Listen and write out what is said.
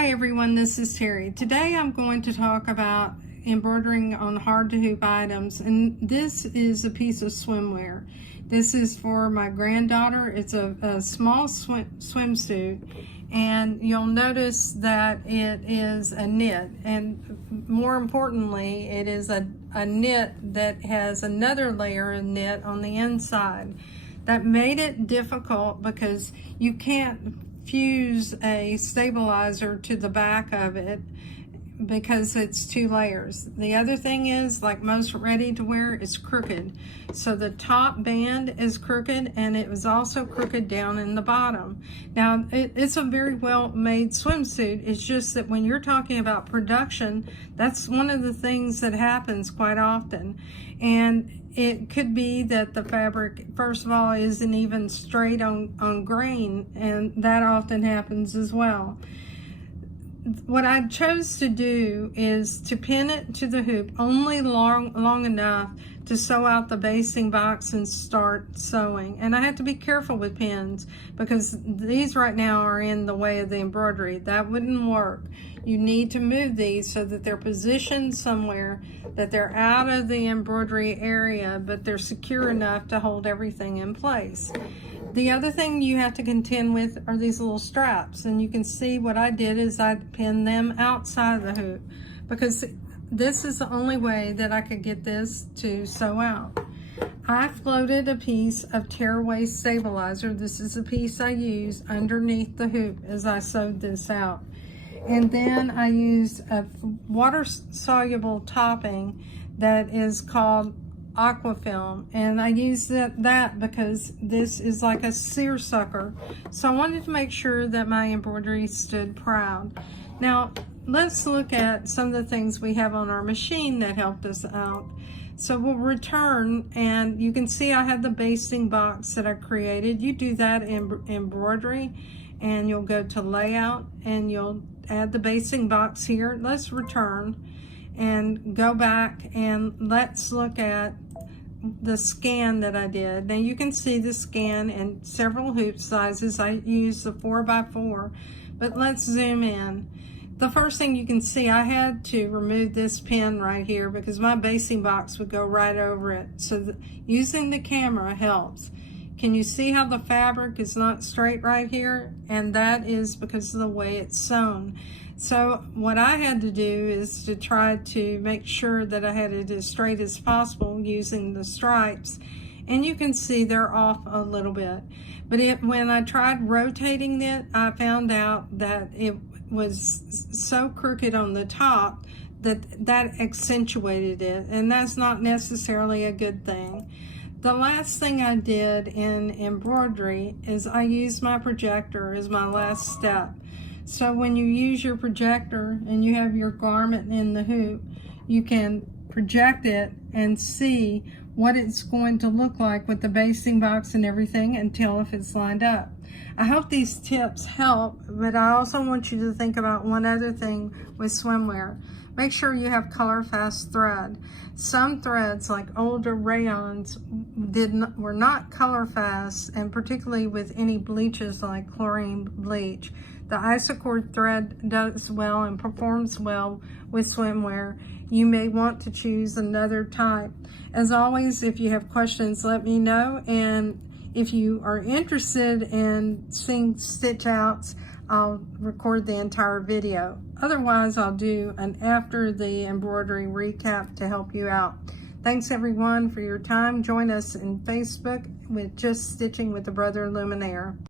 Hi everyone, this is Terry. Today I'm going to talk about embroidering on hard to hoop items, and this is a piece of swimwear. This is for my granddaughter. It's a small swimsuit, and you'll notice that it is a knit, and more importantly it is a knit that has another layer of knit on the inside. That made it difficult because you can't fuse a stabilizer to the back of it because it's two layers. The other thing is, like most ready to wear, it's crooked. So the top band is crooked, and it was also crooked down in the bottom. Now it's a very well made swimsuit. It's just that when you're talking about production, that's one of the things that happens quite often. And it could be that the fabric, first of all, isn't even straight on grain, and that often happens as well. What I chose to do is to pin it to the hoop only long enough to sew out the basting box and start sewing. And I have to be careful with pins because these right now are in the way of the embroidery. That wouldn't work. You need to move these so that they're positioned somewhere, that they're out of the embroidery area, but they're secure enough to hold everything in place. The other thing you have to contend with are these little straps, and you can see what I did is I pinned them outside the hoop because this is the only way that I could get this to sew out. I floated a piece of tearaway stabilizer. This is a piece I used underneath the hoop as I sewed this out. And then I used a water-soluble topping that is called aquafilm, and I used that because this is like a seersucker. So I wanted to make sure that my embroidery stood proud. Now let's look at some of the things we have on our machine that helped us out. So we'll return, and you can see I have the basting box that I created. You do that in embroidery, and you'll go to layout and you'll add the basting box here. Let's return and go back, and let's look at the scan that I did. Now you can see the scan in several hoop sizes. I used the 4x4, but let's zoom in. The first thing you can see, I had to remove this pin right here because my basting box would go right over it. So using the camera helps. Can you see how the fabric is not straight right here? And that is because of the way it's sewn. So what I had to do is to try to make sure that I had it as straight as possible using the stripes. And you can see they're off a little bit. But when I tried rotating it, I found out that it was so crooked on the top that accentuated it. And that's not necessarily a good thing. The last thing I did in embroidery is I used my projector as my last step. So when you use your projector and you have your garment in the hoop, you can project it and see what it's going to look like with the basting box and everything and tell if it's lined up. I hope these tips help, but I also want you to think about one other thing with swimwear. Make sure you have color fast thread. Some threads, like older rayons, were not color fast, and particularly with any bleaches like chlorine bleach. The isocord thread does well and performs well with swimwear. You may want to choose another type. As always, if you have questions, let me know. And if you are interested in seeing stitch outs, I'll record the entire video. Otherwise, I'll do an after the embroidery recap to help you out. Thanks everyone for your time. Join us in Facebook with Just Stitching with the Brother Luminaire.